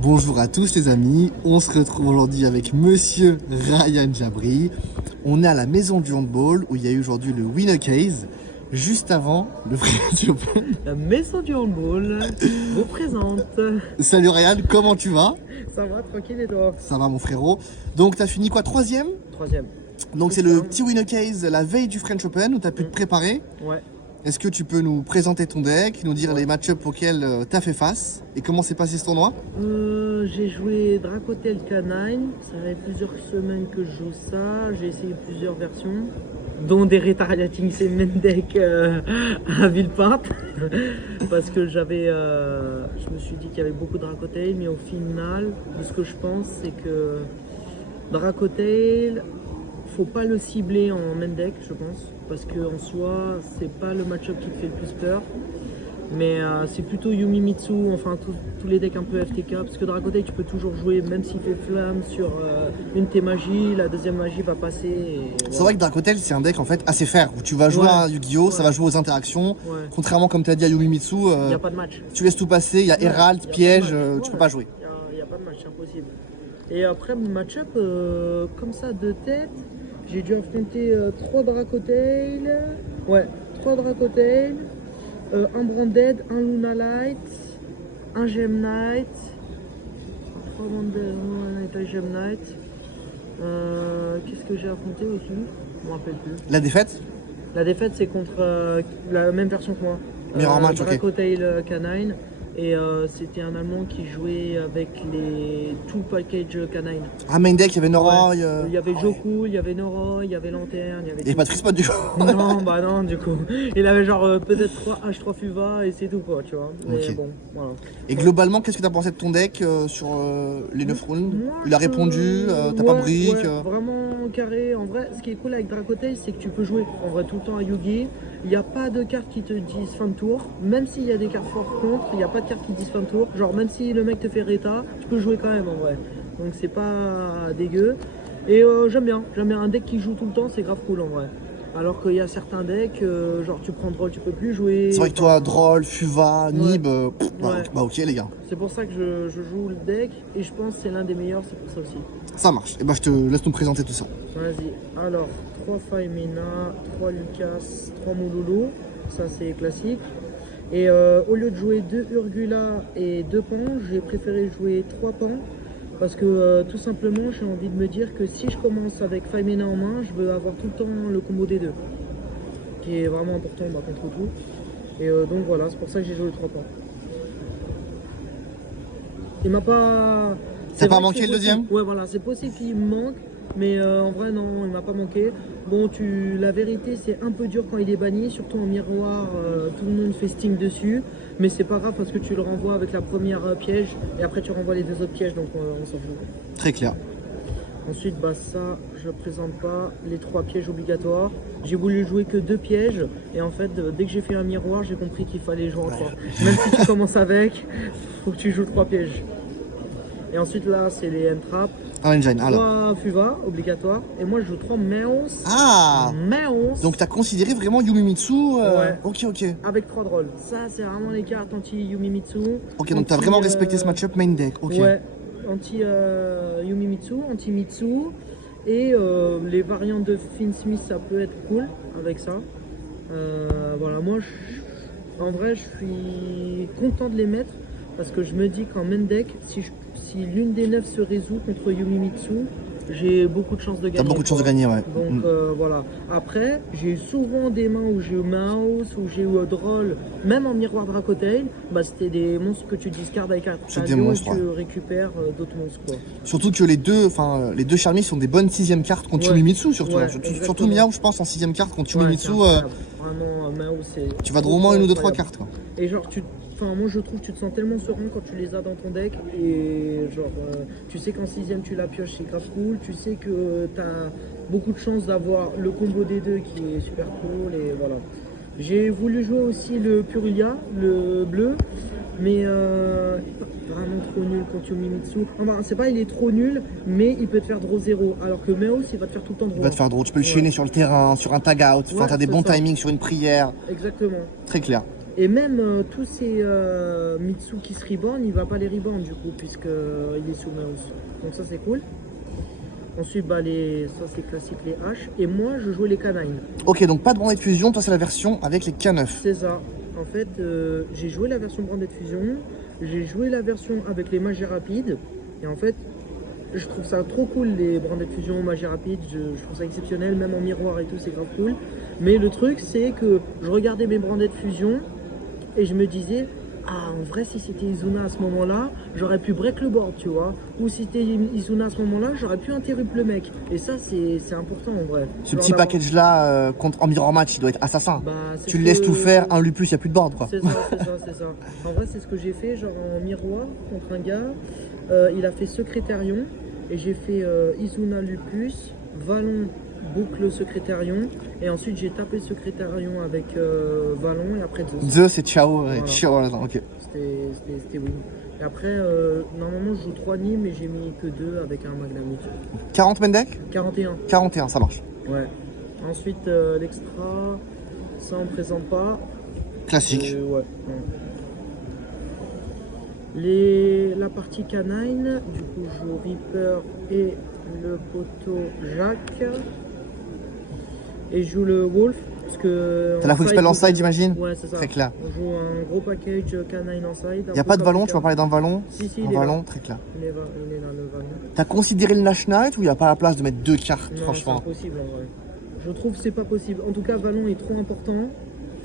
Bonjour à tous les amis, on se retrouve aujourd'hui avec Monsieur Ryan Jabri. On est à la maison du handball où il y a eu aujourd'hui le Winner Case, juste avant le French Open. La maison du handball vous présente. Salut Ryan, comment tu vas? Ça va, tranquille et toi? Ça va mon frérot. Donc t'as fini quoi, troisième? Troisième. Donc c'est le petit Winner Case la veille du French Open où tu as pu te préparer. Ouais. Est-ce que tu peux nous présenter ton deck, nous dire les match-ups auxquels tu as fait face et comment s'est passé ce tournoi? J'ai joué Dracotel K9, ça fait plusieurs semaines que je joue ça, j'ai essayé plusieurs versions, dont des Retaliating Semen Deck à Villepinte, parce que je me suis dit qu'il y avait beaucoup de Dracotel, mais au final, de ce que je pense, c'est que Dracotel, faut pas le cibler en main deck, je pense, parce qu'en soi, c'est pas le match-up qui te fait le plus peur. Mais c'est plutôt Yumimitsu, enfin tous les decks un peu FTK, parce que Dracotel tu peux toujours jouer, même s'il fait flamme sur une de tes magies, la deuxième magie va passer. C'est Voilà. vrai que Dracotel c'est un deck en fait assez fair, où tu vas jouer à Yu-Gi-Oh, ça va jouer aux interactions, contrairement comme tu as dit à Yumimitsu, Il n'y a pas de match. tu laisses tout passer, il y a Herald, piège, tu peux pas jouer. Il n'y a pas de match, c'est impossible. Et après, le match-up, comme ça, de tête, j'ai dû affronter 3 Dracotel, 3 Dracotel, un Branded, un Luna Light, un Gem Knight, 3 Branded, un Luna Light, un Gem Knight. Qu'est-ce que j'ai affronté aussi? Je me rappelle plus. La défaite? La défaite, c'est contre la même version que moi. Mirror match, ok. Dracotail K9. Et c'était un Allemand qui jouait avec les tout package K9. Ah, main deck, il y avait Noroy. Il y avait Joku, il y avait Noroy, il y avait Lanterne, il y avait. Et pas de Spot du coup. Non, bah non, du coup. Il avait genre peut-être 3 H3 Fuva et c'est tout quoi, tu vois. Mais Ok. bon, voilà. Et globalement, qu'est-ce que tu as pensé de ton deck sur les 9 rounds? Moi, Il a répondu, t'as pas brique. Vraiment carré. En vrai, ce qui est cool avec Dracotel, c'est que tu peux jouer en vrai tout le temps à Yugi. Il n'y a pas de cartes qui te disent fin de tour. Même s'il y a des cartes fortes contre, il n'y a pas de cartes qui disent fin de tour. Genre, même si le mec te fait Reta, tu peux jouer quand même en vrai. Donc, c'est pas dégueu. Et j'aime bien. J'aime bien un deck qui joue tout le temps, c'est grave cool en vrai. Alors qu'il y a certains decks, genre tu prends Droll, tu peux plus jouer. C'est vrai que toi, Droll, Fuva, Nib, Ouais. bah ok les gars. C'est pour ça que je joue le deck et je pense que c'est l'un des meilleurs, c'est pour ça aussi. Ça marche. Et bah je te laisse nous présenter tout ça. Vas-y, alors 3 Faimena, 3 Lucas, 3 Mouloulou, ça c'est classique. Et au lieu de jouer 2 Urgula et 2 Pans, j'ai préféré jouer 3 Pans. Parce que tout simplement j'ai envie de me dire que si je commence avec Faimena en main, je veux avoir tout le temps le combo des deux. Qui est vraiment important contre tout. Et donc voilà, c'est pour ça que j'ai joué 3 Pans. Il m'a pas... T'as pas manqué le deuxième? Ouais voilà, c'est possible qu'il me manque, mais en vrai non, il m'a pas manqué. Bon, la vérité c'est un peu dur quand il est banni, surtout en miroir, tout le monde fait steam dessus. Mais c'est pas grave parce que tu le renvoies avec la première piège et après tu renvoies les 2 autres pièges, donc on s'en fout. Très clair. Ensuite, bah ça, je présente pas les 3 pièges obligatoires. J'ai voulu jouer que 2 pièges et en fait, dès que j'ai fait un miroir, j'ai compris qu'il fallait jouer en 3. Même si tu commences avec, faut que tu joues 3 pièges. Et ensuite là, c'est les entraps. Un engine, alors. 3 Fuva, obligatoire. Et moi, je joue 3 Meos. Ah Meos. Donc t'as considéré vraiment Yumimitsu Ouais. Ok, ok. Avec 3 drôles. Ça, c'est vraiment les cartes anti-Yumimitsu. Ok, donc t'as vraiment respecté ce match-up main deck, ok. Ouais, anti-Yumimitsu, anti-Mitsu. Et les variantes de Finn Smith, ça peut être cool avec ça. Voilà, moi, en vrai, je suis content de les mettre. Parce que je me dis qu'en main deck, si l'une des 9 se résout contre Yumimitsu, j'ai beaucoup de chances de gagner. T'as beaucoup de chances de gagner, ouais. Donc voilà. Après, j'ai eu souvent des mains où j'ai eu Mouse, où j'ai eu Droll, même en miroir Dracotail, bah, c'était des monstres que tu discardes avec un C'est des monstres, et tu récupères d'autres monstres. Quoi. Surtout que les deux Charmy sont des bonnes 6ème cartes contre Yumimitsu, surtout. Ouais, surtout Miao, je pense, en 6ème carte contre Yumimitsu. Vraiment, Mouse, c'est. Tu vas de au moins une ou deux, 3 cartes, quoi. Et genre, moi je trouve que tu te sens tellement serein quand tu les as dans ton deck et genre tu sais qu'en 6ème tu la pioches, c'est grave cool, tu sais que tu as beaucoup de chance d'avoir le combo des deux qui est super cool et voilà. J'ai voulu jouer aussi le Purulia, le bleu, mais vraiment trop nul contre Yumimitsu. Enfin, c'est pas il est trop nul, mais il peut te faire draw 0, alors que Meos il va te faire tout le temps draw. Il va te faire draw, tu peux le chaîner sur le terrain, sur un tag out, enfin t'as des bons timings sur une prière. Exactement. Très clair. Et même tous ces Mitsu qui se reborn, il va pas les reborn du coup, puisque il est sous mouse. Donc ça c'est cool. Ensuite, bah, ça c'est classique, les H. Et moi, je jouais les K9. Ok, donc pas de branded fusion, toi c'est la version avec les K9. C'est ça. En fait, j'ai joué la version branded fusion. J'ai joué la version avec les magies rapides. Et en fait, je trouve ça trop cool, les branded fusion, magie rapide. Je trouve ça exceptionnel, même en miroir et tout, c'est grave cool. Mais le truc, c'est que je regardais mes branded fusion et je me disais, ah, en vrai, si c'était Izuna à ce moment-là, j'aurais pu break le board, tu vois. Ou si c'était Izuna à ce moment-là, j'aurais pu interrupt le mec. Et ça, c'est important en vrai. Ce petit package-là, en mirror match, il doit être assassin. Bah, tu le laisses tout faire, un lupus, il n'y a plus de board, quoi. C'est ça, c'est ça, c'est ça. En vrai, c'est ce que j'ai fait, genre en miroir, contre un gars. Il a fait Secrétarion. Et j'ai fait Izuna Lupus, Vallon, boucle Secrétarion. Et ensuite, j'ai tapé Secrétarion avec Vallon et après Zeus. Zeus, c'est ciao. Voilà. Ciao, ok. C'était win. Et après, normalement, je joue 3 nids, mais j'ai mis que 2 avec un Magnamut. 40 main deck 41. 41, ça marche. Ouais. Ensuite, l'extra, ça on présente pas. Classique. Ouais. Non. La partie canine, du coup, je joue Reaper et le poteau Jacques. Et je joue le Wolf. Parce que. T'as la full spell en side, j'imagine? Ouais, c'est ça. Très clair. On joue un gros package canine en side. Il n'y a pas de vallon, tu vas parler d'un vallon? Si, un il vallon, est très clair. Il est là, le vallon. T'as considéré le Nash Knight ou il n'y a pas la place de mettre 2 cartes, Non, franchement? c'est impossible en vrai. Je trouve que c'est pas possible. En tout cas, vallon est trop important,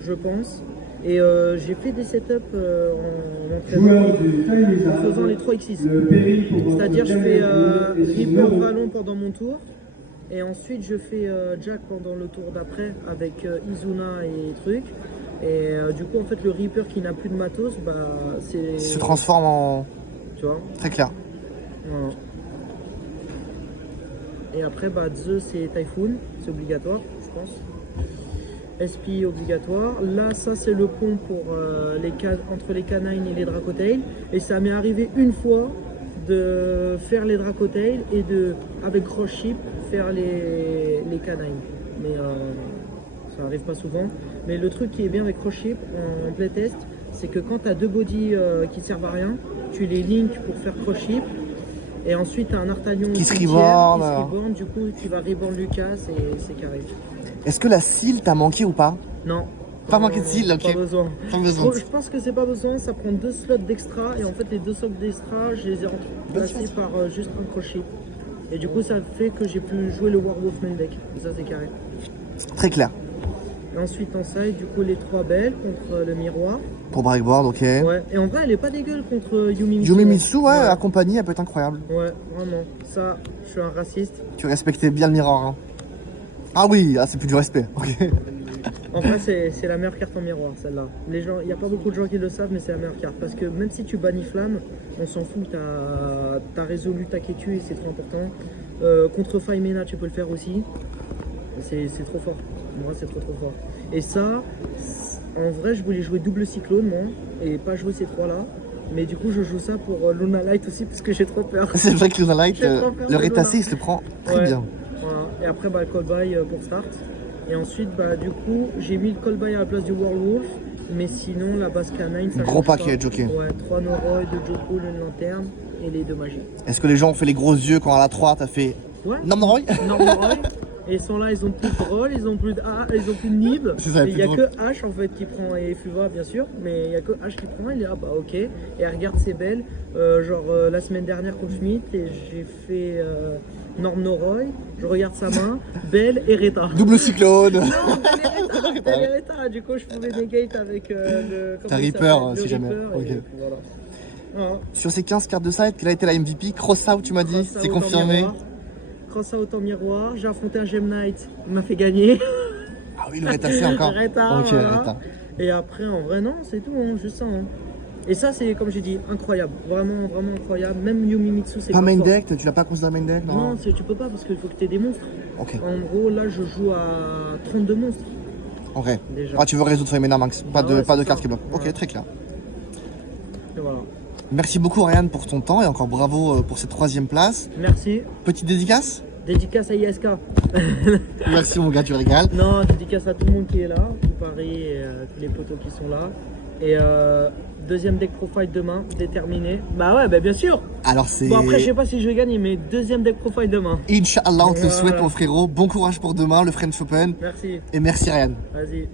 je pense. Et j'ai fait des setups en faisant les 3x6. C'est-à-dire je fais Reaper Vallon pendant mon tour. Et ensuite je fais Jack pendant le tour d'après avec Izuna et trucs. Et du coup en fait le Reaper qui n'a plus de matos, bah c'est... Se transforme en... Tu vois? Très clair. Voilà. Et après bah Zeus et Typhoon, c'est obligatoire je pense. SP obligatoire. Là, ça c'est le pont pour entre les canines et les Dracotail. Et ça m'est arrivé une fois de faire les Dracotail et avec Cross Ship, faire les canines. Mais ça arrive pas souvent. Mais le truc qui est bien avec Cross Ship en playtest, c'est que quand tu as 2 bodies qui servent à rien, tu les links pour faire Cross Ship. Et ensuite, tu as un Artalion qui se reborn, du coup, qui va reborn Lucas et c'est carré. Est-ce que la seal t'a manqué ou pas? Non. Pas manqué de seal, ok. Pas besoin. Pas besoin. Je pense que c'est pas besoin, ça prend 2 slots d'extra et en fait les 2 slots d'extra, je les ai remplacés par juste un crochet. Et du coup ça fait que j'ai pu jouer le Werewolf main deck. Et ça c'est carré. Très clair. Et ensuite en side, du coup les 3 belles contre le miroir. Pour breakboard, ok. Ouais, et en vrai elle est pas dégueule contre Yumi Mitsu. Yumi Mitsu, ouais, accompagnée, elle peut être incroyable. Ouais, vraiment. Ça, je suis un raciste. Tu respectais bien le miroir, hein. Ah oui, c'est plus du respect, ok. En vrai, c'est la meilleure carte en miroir, celle-là. Il n'y a pas beaucoup de gens qui le savent, mais c'est la meilleure carte. Parce que même si tu bannis flamme, on s'en fout, t'as résolu ta Ketu et c'est trop important. Contre Faimena, tu peux le faire aussi. C'est trop fort. Moi, c'est trop fort. Et ça, en vrai, je voulais jouer double cyclone, moi, et pas jouer ces 3-là. Mais du coup, je joue ça pour Luna Light aussi, parce que j'ai trop peur. C'est vrai que Luna Light, le rétassé, il se le prend très bien. Voilà. Et après, bah, le call buy pour start. Et ensuite, bah, du coup, j'ai mis le call buy à la place du Werewolf. Mais sinon, la base canine, ça gros package, ok. Ouais, 3 Noroi, 2 Joko, une lanterne et les 2 magies. Est-ce que les gens ont fait les gros yeux quand à la 3, t'as fait... Ouais. Normoroy. Et ils sont là, ils ont plus de roll, ils ont plus de A, ils ont plus de nib. Il n'y a que H en fait qui prend, et Fuva bien sûr, mais il n'y a que H qui prend, il est là, bah ok. Et elle regarde c'est belle, la semaine dernière contre Schmidt, et j'ai fait Norm Noroi, je regarde sa main, Belle et Reta. Double cyclone. Non, Belle et Reta, du coup je pouvais negate avec le... T'as Reaper si jamais. Okay. Voilà. Ah. Sur ces 15 cartes de side, quelle a été la MVP? Cross out tu m'as dit, c'est confirmé. Cross out en miroir, j'ai affronté un Gem Knight, il m'a fait gagner. Ah oui, le Reta encore. Reta, ok, voilà. Reta. Et après, en vrai, non, c'est tout, hein, juste ça. Hein. Et ça, c'est comme j'ai dit, incroyable. Vraiment, vraiment incroyable. Même Yumi Mitsu, c'est pas main deck, tu l'as pas considéré main deck? Non, tu peux pas parce qu'il faut que tu aies des monstres. Ok. En gros, là, je joue à 32 monstres. En vrai. Déjà. Ah, tu veux résoudre Faimena Max, pas de cartes qui bloquent. Ok, très clair. Et voilà. Merci beaucoup, Ryan, pour ton temps et encore bravo pour cette 3e place. Merci. Petite dédicace? Dédicace à ISK. Merci mon gars, tu régales. Non, dédicace à tout le monde qui est là, tout Paris et tous les potos qui sont là. Et deuxième deck profile demain, déterminé. Bah ouais, bah bien sûr. Alors c'est... Bon après je sais pas si je vais gagner, mais deuxième deck profile demain. Inch'Allah, on te le souhaite Voilà. mon frérot. Bon courage pour demain, le French Open. Merci. Et merci Ryan. Vas-y.